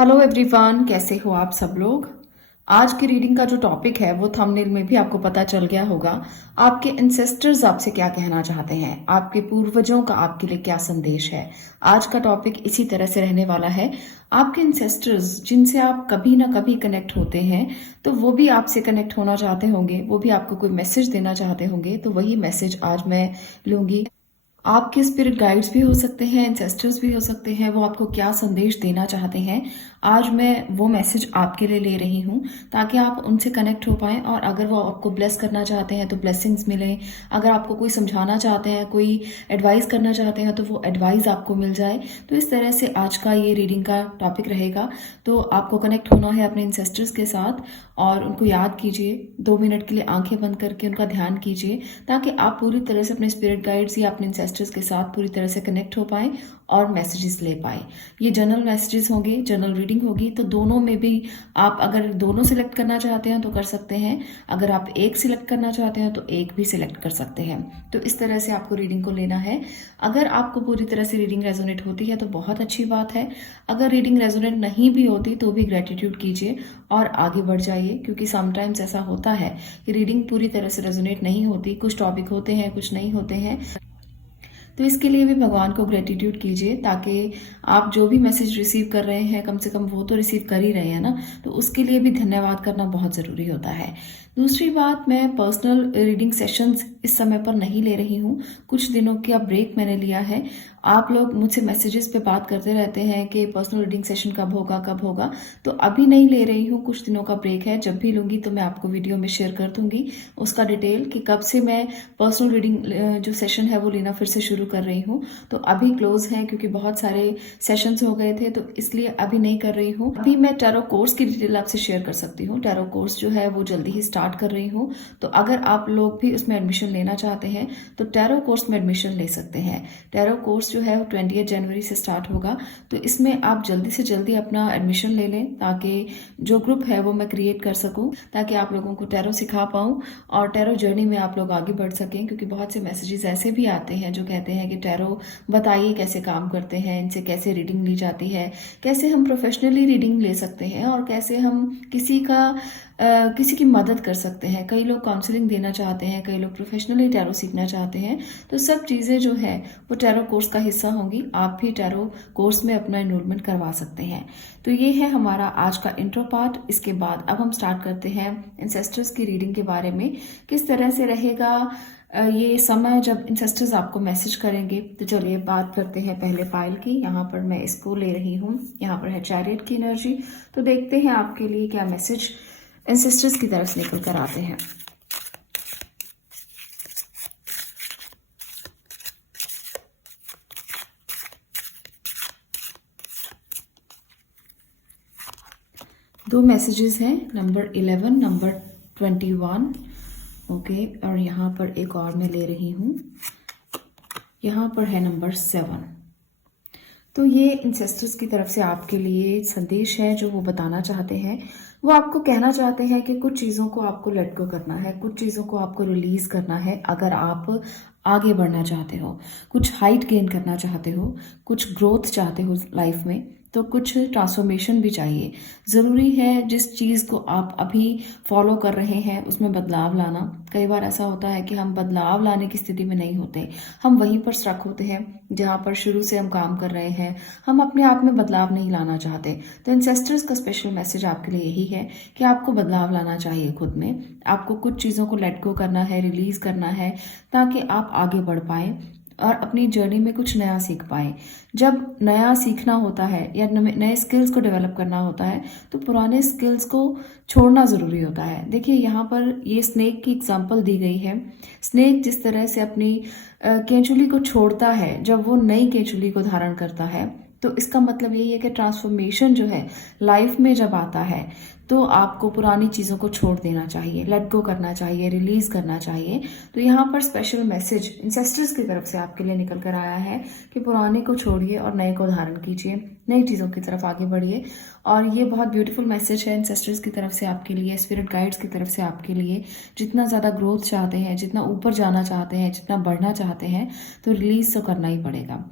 Hello everyone, कैसे हो आप सब लोग। आज की रीडिंग का जो टॉपिक है वो थंबनेल में भी आपको पता चल गया होगा। आपके एंसेस्टर्स आपसे क्या कहना चाहते हैं, आपके पूर्वजों का आपके लिए क्या संदेश है। आज का टॉपिक इसी तरह से रहने वाला है। आपके एंसेस्टर्स जिनसे आप कभी ना कभी कनेक्ट होते हैं, तो वो भी आपसे कनेक्ट होना चाहते होंगे, वो भी आपको कोई मैसेज देना चाहते होंगे। तो वही मैसेज आज मैं लूंगी। आपके स्पिरिट गाइड्स भी हो सकते हैं, एंसेस्टर्स भी हो सकते हैं, वो आपको क्या संदेश देना चाहते हैं। आज मैं वो मैसेज आपके लिए ले रही हूँ ताकि आप उनसे कनेक्ट हो पाएं, और अगर वो आपको ब्लेस करना चाहते हैं तो ब्लेसिंग्स मिलें। अगर आपको कोई समझाना चाहते हैं, कोई एडवाइस करना चाहते हैं, तो वो एडवाइस आपको मिल जाए। तो इस तरह से आज का ये रीडिंग का टॉपिक रहेगा। तो आपको कनेक्ट होना है अपने एंसेस्टर्स के साथ और उनको याद कीजिए। 2 मिनट के लिए आंखें बंद करके उनका ध्यान कीजिए ताकि आप पूरी तरह से अपने स्पिरिट गाइड्स या अपने एंसेस्टर्स के साथ पूरी तरह से कनेक्ट हो पाएं और मैसेजेस ले पाए। ये जनरल मैसेजेस होंगे, जनरल रीडिंग होगी, तो दोनों में भी आप अगर दोनों सिलेक्ट करना चाहते हैं तो कर सकते हैं। अगर आप एक सिलेक्ट करना चाहते हैं तो एक भी सिलेक्ट कर सकते हैं। तो इस तरह से आपको रीडिंग को लेना है। अगर आपको पूरी तरह से रीडिंग रेजोनेट होती है तो बहुत अच्छी बात है। अगर रीडिंग रेजोनेट नहीं भी होती तो भी ग्रेटिट्यूड कीजिए और आगे बढ़ जाइए, क्योंकि समटाइम्स ऐसा होता है कि रीडिंग पूरी तरह से रेजोनेट नहीं होती। कुछ टॉपिक होते हैं, कुछ नहीं होते हैं। तो इसके लिए भी भगवान को ग्रेटिट्यूड कीजिए ताकि आप जो भी मैसेज रिसीव कर रहे हैं, कम से कम वो तो रिसीव कर ही रहे हैं ना। तो उसके लिए भी धन्यवाद करना बहुत ज़रूरी होता है। दूसरी बात, मैं पर्सनल रीडिंग सेशंस इस समय पर नहीं ले रही हूँ। कुछ दिनों का ब्रेक मैंने लिया है। आप लोग मुझसे मैसेजेस पे बात करते रहते हैं कि पर्सनल रीडिंग सेशन कब होगा कब होगा। तो अभी नहीं ले रही हूँ, कुछ दिनों का ब्रेक है। जब भी लूँगी तो मैं आपको वीडियो में शेयर कर दूँगी उसका डिटेल कि कब से मैं पर्सनल रीडिंग जो सेशन है वो लेना फिर से शुरू कर रही हूँ। तो अभी क्लोज है क्योंकि बहुत सारे सेशंस हो गए थे, तो इसलिए अभी नहीं कर रही हूँ। अभी मैं टैरो कोर्स की डिटेल आपसे शेयर कर सकती हूँ। टैरो कोर्स जो है वो जल्दी ही स्टार्ट कर रही हूँ। तो अगर आप लोग भी उसमें एडमिशन लेना चाहते हैं तो टैरो कोर्स में एडमिशन ले सकते हैं। टैरो कोर्स जो है वो 20 जनवरी से स्टार्ट होगा। तो इसमें आप जल्दी से जल्दी अपना एडमिशन ले लें ताकि जो ग्रुप है वो मैं क्रिएट कर सकूं, ताकि आप लोगों को टैरो सिखा पाऊं और टैरो जर्नी में आप लोग आगे बढ़ सकें। क्योंकि बहुत से मैसेजेस ऐसे भी आते हैं जो कहते हैं कि टैरो बताइए कैसे काम करते हैं, इनसे कैसे रीडिंग ली जाती है, कैसे हम प्रोफेशनली रीडिंग ले सकते हैं और कैसे हम किसी की मदद कर सकते हैं। कई लोग काउंसलिंग देना चाहते हैं, कई लोग प्रोफेशनली टैरो सीखना चाहते हैं। तो सब चीज़ें जो है वो टैरो कोर्स का हिस्सा होंगी। आप भी टैरो कोर्स में अपना एनरोलमेंट करवा सकते हैं। तो ये है हमारा आज का इंट्रो पार्ट। इसके बाद अब हम स्टार्ट करते हैं एंसेस्टर्स की रीडिंग के बारे में, किस तरह से रहेगा ये समय जब इंसेस्टर्स आपको मैसेज करेंगे। तो चलिए बात करते हैं पहले पायल की। यहाँ पर मैं इसको ले रही हूँ, यहाँ पर है चैरियट की एनर्जी। तो देखते हैं आपके लिए क्या मैसेज इंसेस्टर्स की तरफ से निकल कर आते हैं। दो मैसेजेस हैं, नंबर 11, नंबर 21। ओके, और यहाँ पर एक और मैं ले रही हूँ, यहाँ पर है नंबर 7। तो ये इंसेस्टर्स की तरफ से आपके लिए संदेश है जो वो बताना चाहते हैं। वो आपको कहना चाहते हैं कि कुछ चीज़ों को आपको लेट गो करना है, कुछ चीज़ों को आपको रिलीज करना है। अगर आप आगे बढ़ना चाहते हो, कुछ हाइट गेन करना चाहते हो, कुछ ग्रोथ चाहते हो लाइफ में, तो कुछ ट्रांसफॉर्मेशन भी चाहिए। ज़रूरी है जिस चीज़ को आप अभी फॉलो कर रहे हैं उसमें बदलाव लाना। कई बार ऐसा होता है कि हम बदलाव लाने की स्थिति में नहीं होते, हम वहीं पर स्ट्रक होते हैं जहाँ पर शुरू से हम काम कर रहे हैं। हम अपने आप में बदलाव नहीं लाना चाहते। तो इंसेस्टर्स का स्पेशल मैसेज आपके लिए यही है कि आपको बदलाव लाना चाहिए खुद में। आपको कुछ चीज़ों को लेट गो करना है, रिलीज करना है, ताकि आप आगे बढ़ पाएं और अपनी जर्नी में कुछ नया सीख पाएं। जब नया सीखना होता है या नए स्किल्स को डेवलप करना होता है तो पुराने स्किल्स को छोड़ना ज़रूरी होता है। देखिए यहाँ पर ये स्नेक की एग्जांपल दी गई है। स्नेक जिस तरह से अपनी केंचुली को छोड़ता है जब वो नई केंचुली को धारण करता है, तो इसका मतलब यही है कि ट्रांसफॉर्मेशन जो है लाइफ में जब आता है तो आपको पुरानी चीज़ों को छोड़ देना चाहिए, लेट गो करना चाहिए, रिलीज करना चाहिए। तो यहाँ पर स्पेशल मैसेज इंसेस्टर्स की तरफ से आपके लिए निकल कर आया है कि पुराने को छोड़िए और नए को धारण कीजिए, नई चीज़ों की तरफ आगे बढ़िए। और ये बहुत ब्यूटीफुल मैसेज है इंसेस्टर्स की तरफ से आपके लिए, स्पिरिट गाइड्स की तरफ से आपके लिए। जितना ज़्यादा ग्रोथ चाहते हैं, जितना ऊपर जाना चाहते हैं, जितना बढ़ना चाहते हैं, तो रिलीज तो करना ही पड़ेगा।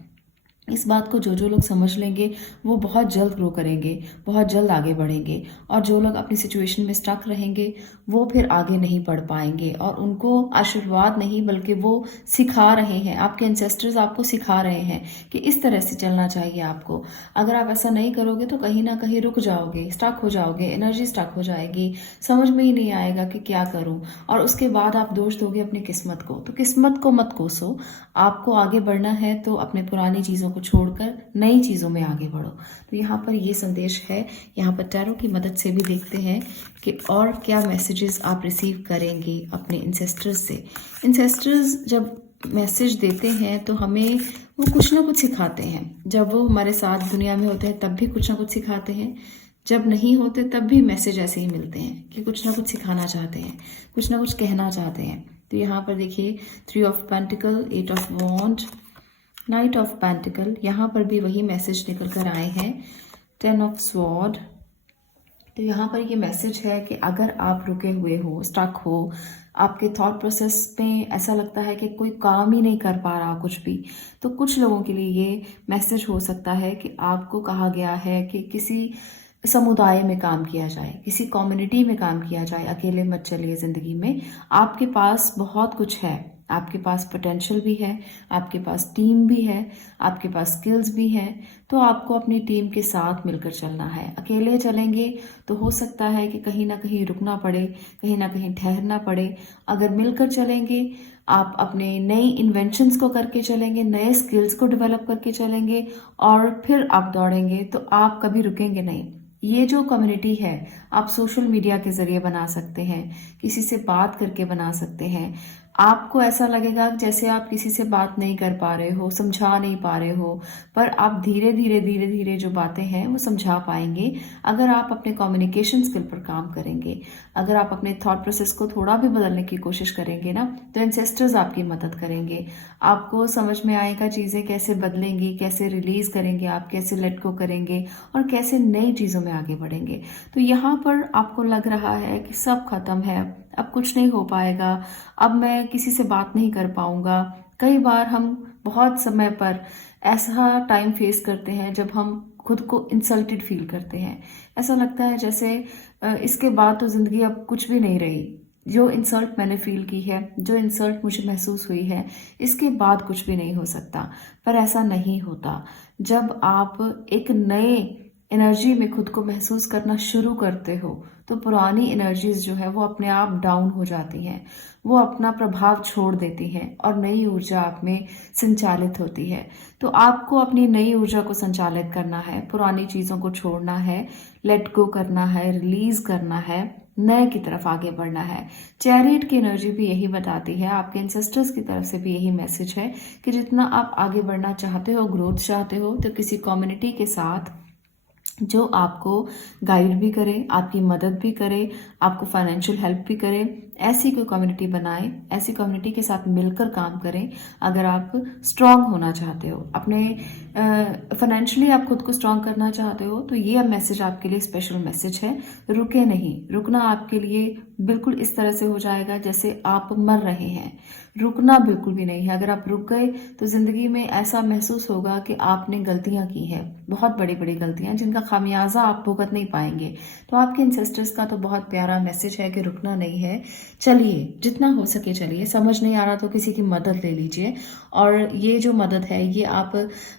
इस बात को जो जो लोग समझ लेंगे वो बहुत जल्द ग्रो करेंगे, बहुत जल्द आगे बढ़ेंगे। और जो लोग अपनी सिचुएशन में स्टक रहेंगे वो फिर आगे नहीं बढ़ पाएंगे। और उनको आशीर्वाद नहीं बल्कि वो सिखा रहे हैं, आपके एंसेस्टर्स आपको सिखा रहे हैं कि इस तरह से चलना चाहिए आपको। अगर आप ऐसा नहीं करोगे तो कहीं ना कहीं रुक जाओगे, स्टक हो जाओगे, एनर्जी स्टक हो जाएगी, समझ में ही नहीं आएगा कि क्या करूं। और उसके बाद आप दोष दोगे अपनी किस्मत को। तो किस्मत को मत कोसो, आपको आगे बढ़ना है तो अपने पुरानी चीज़ों को छोड़कर नई चीज़ों में आगे बढ़ो। तो यहाँ पर ये संदेश है। यहाँ पर टैरो की मदद से भी देखते हैं कि और क्या मैसेजेस आप रिसीव करेंगे अपने इंसेस्टर्स से। इंसेस्टर्स जब मैसेज देते हैं तो हमें वो कुछ ना कुछ सिखाते हैं। जब वो हमारे साथ दुनिया में होते हैं तब भी कुछ ना कुछ सिखाते हैं, जब नहीं होते तब भी मैसेज ऐसे ही मिलते हैं कि कुछ ना कुछ सिखाना चाहते हैं, कुछ ना कुछ कहना चाहते हैं। तो यहाँ पर देखिए 3 of pentacle, 8 of wand, knight of pentacle, यहाँ पर भी वही मैसेज निकल कर आए हैं, 10 ऑफ स्वॉर्ड। तो यहाँ पर ये मैसेज है कि अगर आप रुके हुए हो, स्टक हो, आपके थॉट प्रोसेस में ऐसा लगता है कि कोई काम ही नहीं कर पा रहा कुछ भी, तो कुछ लोगों के लिए ये मैसेज हो सकता है कि आपको कहा गया है कि किसी समुदाय में काम किया जाए, किसी कम्युनिटी में काम किया जाए। अकेले मत चलिए ज़िंदगी में। आपके पास बहुत कुछ है, आपके पास पोटेंशियल भी है, आपके पास टीम भी है, आपके पास स्किल्स भी हैं। तो आपको अपनी टीम के साथ मिलकर चलना है। अकेले चलेंगे तो हो सकता है कि कहीं ना कहीं रुकना पड़े, कहीं ना कहीं ठहरना पड़े। अगर मिलकर चलेंगे, आप अपने नई इन्वेंशंस को करके चलेंगे, नए स्किल्स को डेवलप करके चलेंगे और फिर आप दौड़ेंगे, तो आप कभी रुकेंगे नहीं। ये जो कम्युनिटी है आप सोशल मीडिया के जरिए बना सकते हैं, किसी से बात करके बना सकते हैं। आपको ऐसा लगेगा जैसे आप किसी से बात नहीं कर पा रहे हो, समझा नहीं पा रहे हो, पर आप धीरे धीरे जो बातें हैं वो समझा पाएंगे अगर आप अपने कम्युनिकेशन स्किल पर काम करेंगे। अगर आप अपने थॉट प्रोसेस को थोड़ा भी बदलने की कोशिश करेंगे ना, तो एंसेस्टर्स आपकी मदद करेंगे। आपको समझ में आएगा चीज़ें कैसे बदलेंगी, कैसे रिलीज करेंगे आप, कैसे लेट गो करेंगे और कैसे नई चीज़ों में आगे बढ़ेंगे। तो यहाँ पर आपको लग रहा है कि सब खत्म है, अब कुछ नहीं हो पाएगा, अब मैं किसी से बात नहीं कर पाऊंगा। कई बार हम बहुत समय पर ऐसा टाइम फेस करते हैं जब हम खुद को इंसल्टेड फील करते हैं। ऐसा लगता है जैसे इसके बाद तो जिंदगी अब कुछ भी नहीं रही। जो इंसल्ट मैंने फील की है, जो इंसल्ट मुझे महसूस हुई है, इसके बाद कुछ भी नहीं हो सकता। पर ऐसा नहीं होता। जब आप एक नए एनर्जी में खुद को महसूस करना शुरू करते हो तो पुरानी एनर्जीज जो है वो अपने आप डाउन हो जाती हैं, वो अपना प्रभाव छोड़ देती हैं और नई ऊर्जा आप में संचालित होती है। तो आपको अपनी नई ऊर्जा को संचालित करना है, पुरानी चीज़ों को छोड़ना है, लेट गो करना है, रिलीज करना है, नए की तरफ आगे बढ़ना है। चैरियट की एनर्जी भी यही बताती है, आपके एंसेस्टर्स की तरफ से भी यही मैसेज है कि जितना आप आगे बढ़ना चाहते हो, ग्रोथ चाहते हो, तो किसी कम्युनिटी के साथ जो आपको गाइड भी करे, आपकी मदद भी करे, आपको फाइनेंशियल हेल्प भी करे, ऐसी कोई कम्युनिटी बनाएं, ऐसी कम्युनिटी के साथ मिलकर काम करें। अगर आप स्ट्रांग होना चाहते हो, अपने फाइनेंशियली आप खुद को स्ट्रांग करना चाहते हो, तो ये मैसेज आपके लिए स्पेशल मैसेज है। रुके नहीं। रुकना आपके लिए बिल्कुल इस तरह से हो जाएगा जैसे आप मर रहे हैं। रुकना बिल्कुल भी नहीं है। अगर आप रुक गए तो जिंदगी में ऐसा महसूस होगा कि आपने गलतियां की हैं, बहुत बड़ी बड़ी गलतियां, जिनका खामियाजा आप भुगत नहीं पाएंगे। तो आपके इंसेस्टर्स का तो बहुत प्यारा मैसेज है कि रुकना नहीं है, चलिए, जितना हो सके चलिए। समझ नहीं आ रहा तो किसी की मदद ले लीजिए। और ये जो मदद है ये आप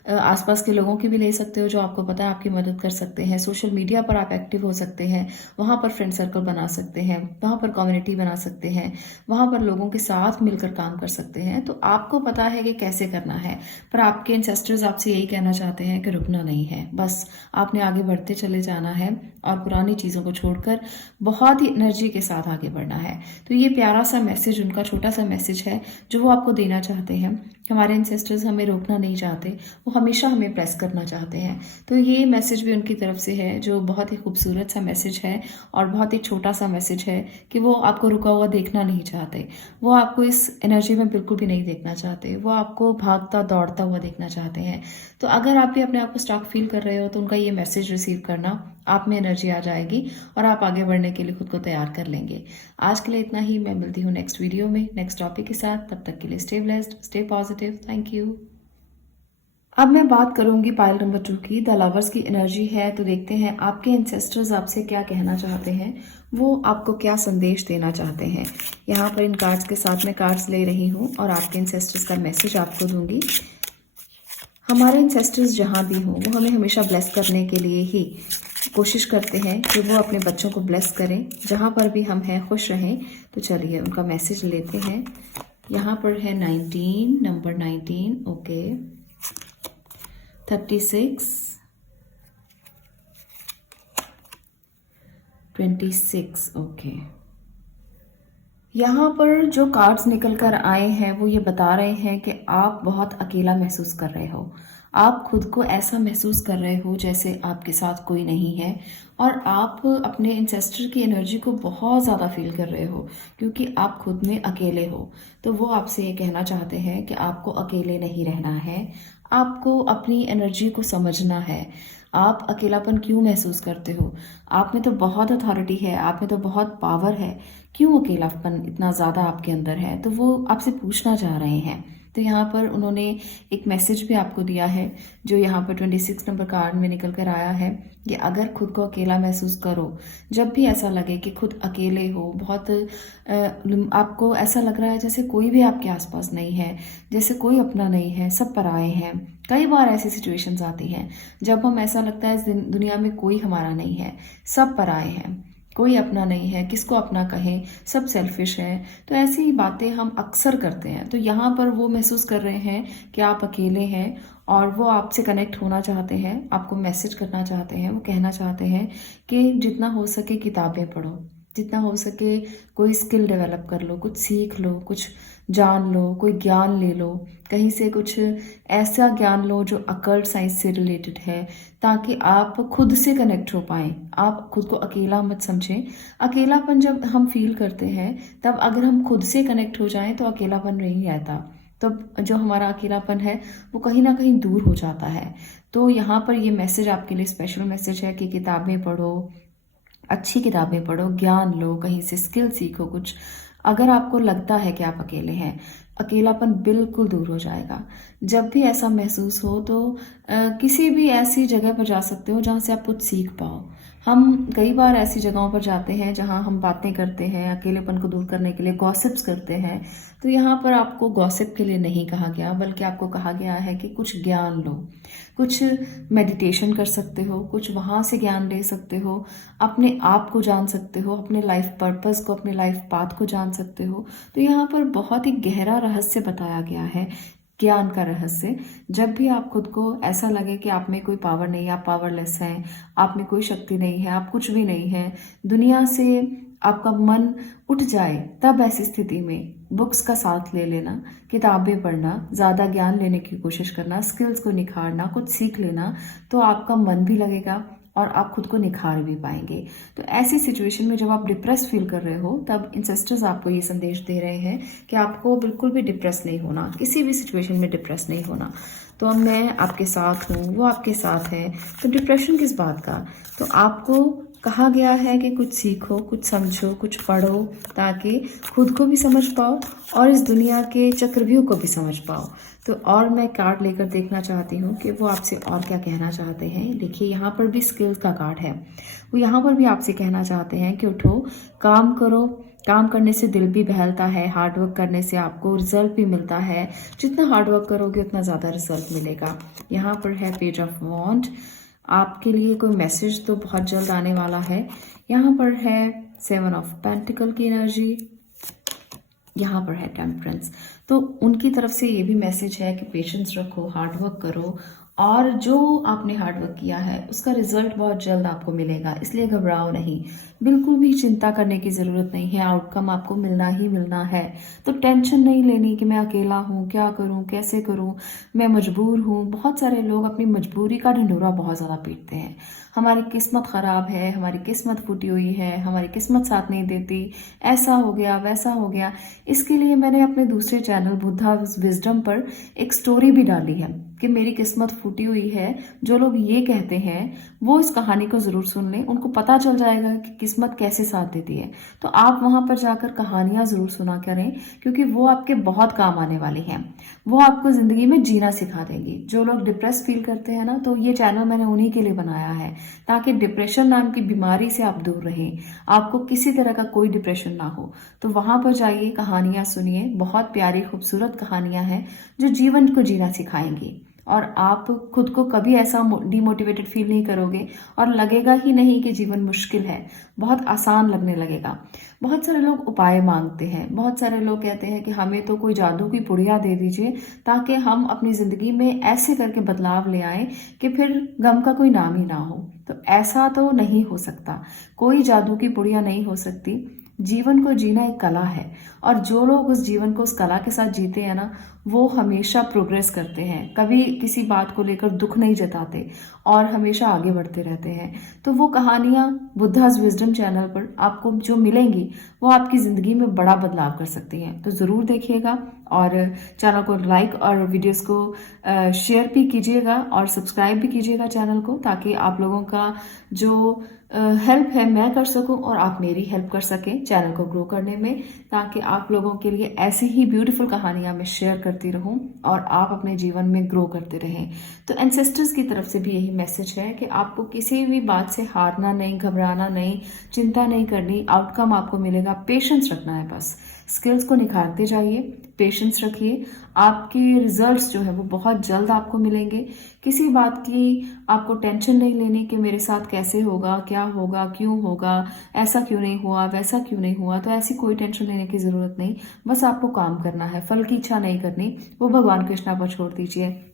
आसपास के लोगों की भी ले सकते हो जो आपको पता है आपकी मदद कर सकते हैं। सोशल मीडिया पर आप एक्टिव हो सकते हैं, वहां पर फ्रेंड सर्कल बना सकते हैं, वहां पर कम्युनिटी बना सकते हैं, वहां पर लोगों के साथ मिलकर काम कर सकते हैं। तो आपको पता है कि कैसे करना है। पर आपके इंसेस्टर्स आपसे यही कहना चाहते हैं कि रुकना नहीं है, बस आपने आगे बढ़ते चले जाना है और पुरानी चीज़ों को छोड़कर बहुत ही एनर्जी के साथ आगे बढ़ना है। तो ये प्यारा सा मैसेज, उनका छोटा सा मैसेज है जो वो आपको देना चाहते हैं। हमारे इंसेस्टर्स हमें रोकना नहीं चाहते, वो हमेशा हमें प्रेस करना चाहते हैं। तो ये मैसेज भी उनकी तरफ से है जो बहुत ही खूबसूरत सा मैसेज है और बहुत ही छोटा सा मैसेज है कि वो आपको रुका हुआ देखना नहीं चाहते, वो आपको इस एनर्जी में बिल्कुल भी नहीं देखना चाहते, वो आपको भागता दौड़ता हुआ देखना चाहते हैं। तो अगर आप भी अपने आप को स्टक फील कर रहे हो तो उनका ये मैसेज रिसीव करना, आप में एनर्जी आ जाएगी और आप आगे बढ़ने के लिए खुद को तैयार कर लेंगे। आज के लिए इतना ही। मैं मिलती हूँ नेक्स्ट वीडियो में नेक्स्ट टॉपिक के साथ। तब तक के लिए stay blessed, stay positive. Thank you. अब मैं बात करूंगी पाइल नंबर 2 की। द लवर्स की एनर्जी है, तो देखते हैं आपके एंसेस्टर्स आपसे क्या कहना चाहते हैं, वो आपको क्या संदेश देना चाहते हैं। यहाँ पर इन कार्ड्स के साथ मैं कार्ड्स ले रही हूँ और आपके एंसेस्टर्स का मैसेज आपको दूंगी। हमारे एंसेस्टर्स जहाँ भी हों वो हमें हमेशा ब्लेस करने के लिए ही कोशिश करते हैं कि वो अपने बच्चों को ब्लेस करें। जहाँ पर भी हम हैं खुश रहें। तो चलिए उनका मैसेज लेते हैं। यहाँ पर है 19, नंबर 19, ओके, 36, 26, ओके। यहाँ पर जो कार्ड्स निकल कर आए हैं वो ये बता रहे हैं कि आप बहुत अकेला महसूस कर रहे हो। आप खुद को ऐसा महसूस कर रहे हो जैसे आपके साथ कोई नहीं है, और आप अपने इंसेस्टर की एनर्जी को बहुत ज़्यादा फील कर रहे हो क्योंकि आप खुद में अकेले हो। तो वो आपसे ये कहना चाहते हैं कि आपको अकेले नहीं रहना है, आपको अपनी एनर्जी को समझना है। आप अकेलापन क्यों महसूस करते हो? आप में तो बहुत अथॉरिटी है, आप में तो बहुत पावर है, क्यों अकेलापन इतना ज़्यादा आपके अंदर है? तो वो आपसे पूछना चाह रहे हैं। तो यहाँ पर उन्होंने एक मैसेज भी आपको दिया है जो यहाँ पर 26 नंबर कार्ड में निकल कर आया है कि अगर खुद को अकेला महसूस करो, जब भी ऐसा लगे कि खुद अकेले हो, बहुत आपको ऐसा लग रहा है जैसे कोई भी आपके आसपास नहीं है, जैसे कोई अपना नहीं है, सब पराए हैं। कई बार ऐसी सिचुएशंस आती हैं जब हम ऐसा लगता है इस दुनिया में कोई हमारा नहीं है, सब पराए हैं, कोई अपना नहीं है, किसको अपना कहें, सब सेल्फिश है। तो ऐसी बातें हम अक्सर करते हैं। तो यहाँ पर वो महसूस कर रहे हैं कि आप अकेले हैं और वो आपसे कनेक्ट होना चाहते हैं, आपको मैसेज करना चाहते हैं। वो कहना चाहते हैं कि जितना हो सके किताबें पढ़ो, जितना हो सके कोई स्किल डेवलप कर लो, कुछ सीख लो, कुछ जान लो, कोई ज्ञान ले लो, कहीं से कुछ ऐसा ज्ञान लो जो अकल्ट साइंस से रिलेटेड है, ताकि आप खुद से कनेक्ट हो पाएं। आप खुद को अकेला मत समझें। अकेलापन जब हम फील करते हैं तब अगर हम खुद से कनेक्ट हो जाएं तो अकेलापन नहीं रहता। तो जो हमारा अकेलापन है वो कहीं ना कहीं दूर हो जाता है। तो यहाँ पर ये मैसेज आपके लिए स्पेशल मैसेज है कि किताबें पढ़ो, अच्छी किताबें पढ़ो, ज्ञान लो, कहीं से स्किल सीखो कुछ। अगर आपको लगता है कि आप अकेले हैं, अकेलापन बिल्कुल दूर हो जाएगा। जब भी ऐसा महसूस हो तो किसी भी ऐसी जगह पर जा सकते हो जहाँ से आप कुछ सीख पाओ। हम कई बार ऐसी जगहों पर जाते हैं जहाँ हम बातें करते हैं, अकेलेपन को दूर करने के लिए गॉसिप्स करते हैं। तो यहाँ पर आपको गॉसिप के लिए नहीं कहा गया, बल्कि आपको कहा गया है कि कुछ ज्ञान लो, कुछ मेडिटेशन कर सकते हो, कुछ वहाँ से ज्ञान ले सकते हो, अपने आप को जान सकते हो, अपने लाइफ पर्पस को, अपने लाइफ पाथ को जान सकते हो। तो यहाँ पर बहुत ही गहरा रहस्य बताया गया है, ज्ञान का रहस्य। जब भी आप खुद को ऐसा लगे कि आप में कोई पावर नहीं है, आप पावरलेस हैं, आप में कोई शक्ति नहीं है, आप कुछ भी नहीं है, दुनिया से आपका मन उठ जाए, तब ऐसी स्थिति में बुक्स का साथ ले लेना, किताबें पढ़ना, ज़्यादा ज्ञान लेने की कोशिश करना, स्किल्स को निखारना, कुछ सीख लेना, तो आपका मन भी लगेगा और आप खुद को निखार भी पाएंगे। तो ऐसी सिचुएशन में जब आप डिप्रेस फील कर रहे हो, तब इंसेस्टर्स आपको ये संदेश दे रहे हैं कि आपको बिल्कुल भी डिप्रेस नहीं होना, किसी भी सिचुएशन में डिप्रेस नहीं होना। तो अब मैं आपके साथ हूँ, वो आपके साथ है, तो डिप्रेशन किस बात का? तो आपको कहा गया है कि कुछ सीखो, कुछ समझो, कुछ पढ़ो, ताकि खुद को भी समझ पाओ और इस दुनिया के चक्रव्यूह को भी समझ पाओ। तो और मैं कार्ड लेकर देखना चाहती हूँ कि वो आपसे और क्या कहना चाहते हैं। देखिए यहाँ पर भी स्किल्स का कार्ड है। वो यहाँ पर भी आपसे कहना चाहते हैं कि उठो, काम करो, काम करने से दिल भी बहलता है, हार्डवर्क करने से आपको रिजल्ट भी मिलता है। जितना हार्डवर्क करोगे उतना ज़्यादा रिजल्ट मिलेगा। यहाँ पर है पेज ऑफ वॉन्ड, आपके लिए कोई मैसेज तो बहुत जल्द आने वाला है। यहाँ पर है 7 ऑफ पेंटिकल की एनर्जी, यहाँ पर है टेम्परेंस। तो उनकी तरफ से ये भी मैसेज है कि पेशेंस रखो, हार्डवर्क करो, और जो आपने हार्डवर्क किया है उसका रिजल्ट बहुत जल्द आपको मिलेगा, इसलिए घबराओ नहीं, बिल्कुल भी चिंता करने की ज़रूरत नहीं है, आउटकम आपको मिलना ही मिलना है। तो टेंशन नहीं लेनी कि मैं अकेला हूँ, क्या करूँ, कैसे करूँ, मैं मजबूर हूँ। बहुत सारे लोग अपनी मजबूरी का ढिंढोरा बहुत ज़्यादा पीटते हैं। हमारी किस्मत ख़राब है, हमारी किस्मत फूटी हुई है, हमारी किस्मत साथ नहीं देती, ऐसा हो गया, वैसा हो गया। इसके लिए मैंने अपने दूसरे चैनल बुद्धा विजडम पर एक स्टोरी भी डाली है कि मेरी किस्मत फूटी हुई है, जो लोग ये कहते हैं वो इस कहानी को जरूर सुन लें। उनको पता चल जाएगा कि किस्मत कैसे साथ देती है। तो आप वहां पर जाकर कहानियां जरूर सुना करें, क्योंकि वो आपके बहुत काम आने वाली हैं। वो आपको जिंदगी में जीना सिखा देंगी। जो लोग डिप्रेस फील करते हैं ना, तो ये चैनल मैंने उन्हीं के लिए बनाया है, ताकि डिप्रेशन नाम की बीमारी से आप दूर रहें, आपको किसी तरह का कोई डिप्रेशन ना हो। तो वहां पर जाइए, कहानियां सुनिए, बहुत प्यारी खूबसूरत कहानियां हैं जो जीवन को जीना सिखाएंगी। और आप खुद को कभी ऐसा डिमोटिवेटेड फील नहीं करोगे और लगेगा ही नहीं कि जीवन मुश्किल है, बहुत आसान लगने लगेगा। बहुत सारे लोग उपाय मांगते हैं, बहुत सारे लोग कहते हैं कि हमें तो कोई जादू की पुड़िया दे दीजिए ताकि हम अपनी जिंदगी में ऐसे करके बदलाव ले आए कि फिर गम का कोई नाम ही ना हो। तो ऐसा तो नहीं हो सकता, कोई जादू की पुड़िया नहीं हो सकती। जीवन को जीना एक कला है, और जो लोग उस जीवन को उस कला के साथ जीते हैं ना, वो हमेशा प्रोग्रेस करते हैं, कभी किसी बात को लेकर दुख नहीं जताते और हमेशा आगे बढ़ते रहते हैं। तो वो कहानियां बुद्धाज विजडम चैनल पर आपको जो मिलेंगी वो आपकी जिंदगी में बड़ा बदलाव कर सकती हैं। तो जरूर देखिएगा, और चैनल को लाइक और वीडियोस को शेयर भी कीजिएगा और सब्सक्राइब भी कीजिएगा चैनल को, ताकि आप लोगों का जो हेल्प है मैं कर सकूं और आप मेरी हेल्प कर सकें चैनल को ग्रो करने में, ताकि आप लोगों के लिए ऐसी ही ब्यूटीफुल कहानियां मैं शेयर करती रहूं और आप अपने जीवन में ग्रो करते रहें। तो एंसेस्टर्स की तरफ से भी यही मैसेज है कि आपको किसी भी बात से हारना नहीं, घबराना नहीं, चिंता नहीं करनी। आउटकम आपको मिलेगा, पेशेंस रखना है बस। स्किल्स को निखारते जाइए, पेशेंस रखिए, आपके रिजल्ट्स जो है वो बहुत जल्द आपको मिलेंगे। किसी बात की आपको टेंशन नहीं लेनी कि मेरे साथ कैसे होगा, क्या होगा, क्यों होगा, ऐसा क्यों नहीं हुआ, वैसा क्यों नहीं हुआ। तो ऐसी कोई टेंशन लेने की जरूरत नहीं, बस आपको काम करना है, फल की इच्छा नहीं करनी, वो भगवान कृष्णा पर छोड़ दीजिए।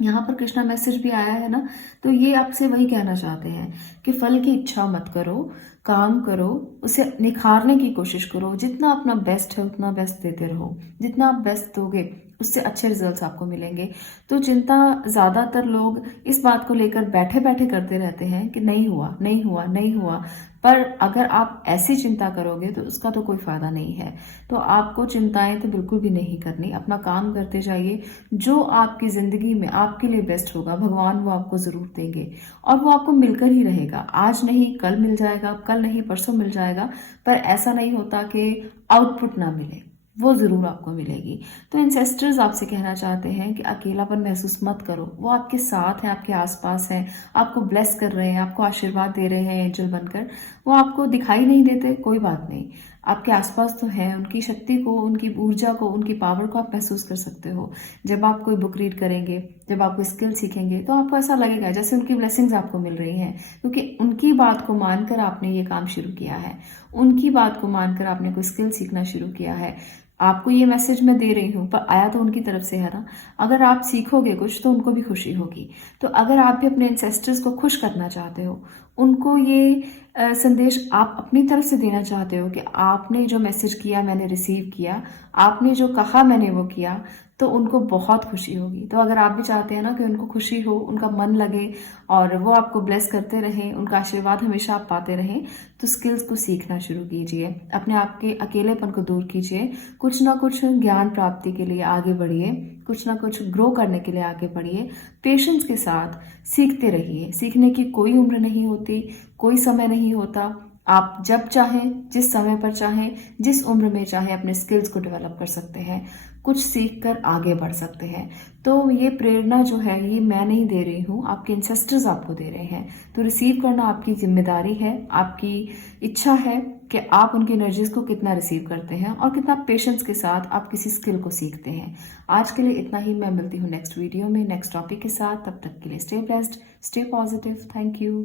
यहाँ पर कृष्णा मैसेज भी आया है ना, तो ये आपसे वही कहना चाहते हैं कि फल की इच्छा मत करो, काम करो, उसे निखारने की कोशिश करो। जितना अपना बेस्ट है उतना बेस्ट देते रहो, जितना आप बेस्ट दोगे उससे अच्छे रिजल्ट्स आपको मिलेंगे। तो चिंता ज्यादातर लोग इस बात को लेकर बैठे बैठे करते रहते हैं कि नहीं हुआ, नहीं हुआ, नहीं हुआ। पर अगर आप ऐसी चिंता करोगे तो उसका तो कोई फायदा नहीं है। तो आपको चिंताएं तो बिल्कुल भी नहीं करनी, अपना काम करते जाइए। जो आपकी जिंदगी में आपके लिए बेस्ट होगा भगवान वो आपको जरूर देंगे, और वो आपको मिलकर ही रहेगा। आज नहीं कल मिल जाएगा, कल नहीं परसों मिल जाएगा, पर ऐसा नहीं होता कि आउटपुट ना मिले, वो जरूर आपको मिलेगी। तो एंसेस्टर्स आपसे कहना चाहते हैं कि अकेलापन महसूस मत करो, वो आपके साथ हैं, आपके आसपास हैं, आपको ब्लेस कर रहे हैं, आपको आशीर्वाद दे रहे हैं एंजल बनकर। वो आपको दिखाई नहीं देते, कोई बात नहीं, आपके आसपास तो हैं। उनकी शक्ति को, उनकी ऊर्जा को, उनकी पावर को आप महसूस कर सकते हो। जब आप कोई बुक रीड करेंगे, जब आप कोई स्किल सीखेंगे, तो आपको ऐसा लगेगा जैसे उनकी ब्लेसिंग्स आपको मिल रही हैं, क्योंकि उनकी बात को मानकर आपने ये काम शुरू किया है, उनकी बात को मानकर आपने कोई स्किल सीखना शुरू किया है। आपको ये मैसेज मैं दे रही हूँ पर आया तो उनकी तरफ से है ना। अगर आप सीखोगे कुछ तो उनको भी खुशी होगी। तो अगर आप भी अपने एंसेस्टर्स को खुश करना चाहते हो, उनको ये संदेश आप अपनी तरफ से देना चाहते हो कि आपने जो मैसेज किया मैंने रिसीव किया, आपने जो कहा मैंने वो किया, तो उनको बहुत खुशी होगी। तो अगर आप भी चाहते हैं ना कि उनको खुशी हो, उनका मन लगे और वो आपको ब्लेस करते रहें, उनका आशीर्वाद हमेशा आप पाते रहें, तो स्किल्स को सीखना शुरू कीजिए, अपने आप के अकेलेपन को दूर कीजिए, कुछ ना कुछ ज्ञान प्राप्ति के लिए आगे बढ़िए, कुछ ना कुछ ग्रो करने के लिए आगे बढ़िए। पेशेंस के साथ सीखते रहिए। सीखने की कोई उम्र नहीं होती, कोई समय नहीं होता। आप जब चाहें, जिस समय पर चाहें, जिस उम्र में चाहे अपने स्किल्स को डेवलप कर सकते हैं, कुछ सीख कर आगे बढ़ सकते हैं। तो ये प्रेरणा जो है ये मैं नहीं दे रही हूँ, आपके इंसेस्टर्स आपको दे रहे हैं। तो रिसीव करना आपकी जिम्मेदारी है, आपकी इच्छा है कि आप उनकी एनर्जीज को कितना रिसीव करते हैं और कितना पेशेंस के साथ आप किसी स्किल को सीखते हैं। आज के लिए इतना ही। मैं मिलती हूँ नेक्स्ट वीडियो में नेक्स्ट टॉपिक के साथ। तब तक के लिए stay blessed, stay positive. Thank you.